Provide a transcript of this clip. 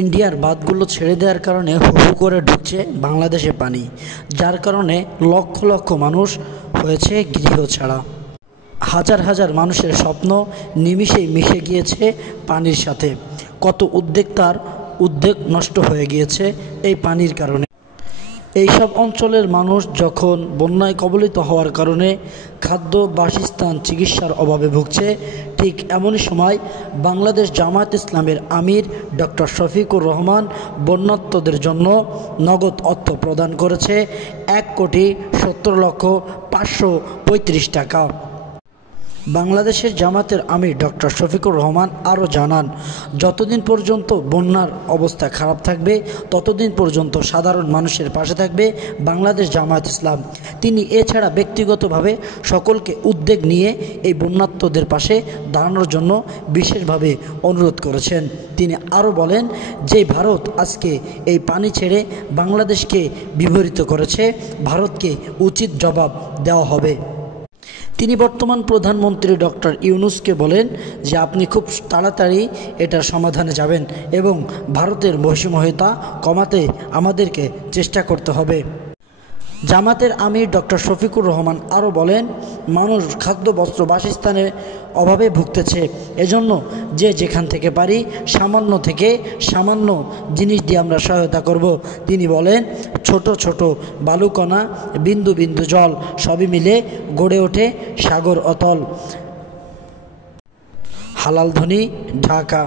ইন্ডিয়ার বাঁধগুলো ছেড়ে দেওয়ার কারণে হু হু করে ঢুকছে বাংলাদেশে পানি, যার কারণে লক্ষ লক্ষ মানুষ হয়েছে গৃহ ছাড়া। হাজার হাজার মানুষের স্বপ্ন নিমিষেই মিশে গিয়েছে পানির সাথে। কত উদ্যোক্তার উদ্যোগ নষ্ট হয়ে গিয়েছে এই পানির কারণে। এইসব অঞ্চলের মানুষ যখন বন্যায় কবলিত হওয়ার কারণে খাদ্য, বাসস্থান, চিকিৎসার অভাবে ভুগছে, ঠিক এমনই সময় বাংলাদেশ জামায়াত ইসলামের আমির ডক্টর শফিকুর রহমান বন্যার্তদের জন্য নগদ অর্থ প্রদান করেছে 1,70,535,000 টাকা। বাংলাদেশের জামাতের আমির ডক্টর শফিকুর রহমান আরও জানান, যতদিন পর্যন্ত বন্যার অবস্থা খারাপ থাকবে ততদিন পর্যন্ত সাধারণ মানুষের পাশে থাকবে বাংলাদেশ জামায়াত ইসলাম। তিনি এছাড়া ব্যক্তিগতভাবে সকলকে উদ্যোগ নিয়ে এই বন্যার্তদের পাশে দাঁড়ানোর জন্য বিশেষভাবে অনুরোধ করেছেন। তিনি আরও বলেন, যে ভারত আজকে এই পানি ছেড়ে বাংলাদেশকে বিভরিত করেছে, ভারতকে উচিত জবাব দেওয়া হবে। তিনি বর্তমান প্রধানমন্ত্রী ডক্টর ইউনূসকে বলেন যে আপনি খুব তাড়াতাড়ি এটার সমাধানে যাবেন এবং ভারতের বৈষম্যতা কমাতে আমাদেরকে চেষ্টা করতে হবে। জামাতের আমির ডক্টর শফিকুর রহমান আরও বলেন, মানুষ খাদ্য, বস্ত্র, বাসস্থানের অভাবে ভুগতেছে। এজন্য যে যেখান থেকে পারি সামান্য থেকে সামান্য জিনিস দিয়ে আমরা সহায়তা করব। তিনি বলেন, ছোট ছোট বালুকণা, বিন্দু বিন্দু জল সবই মিলে গড়ে ওঠে সাগর অতল। হালাল ধ্বনি, ঢাকা।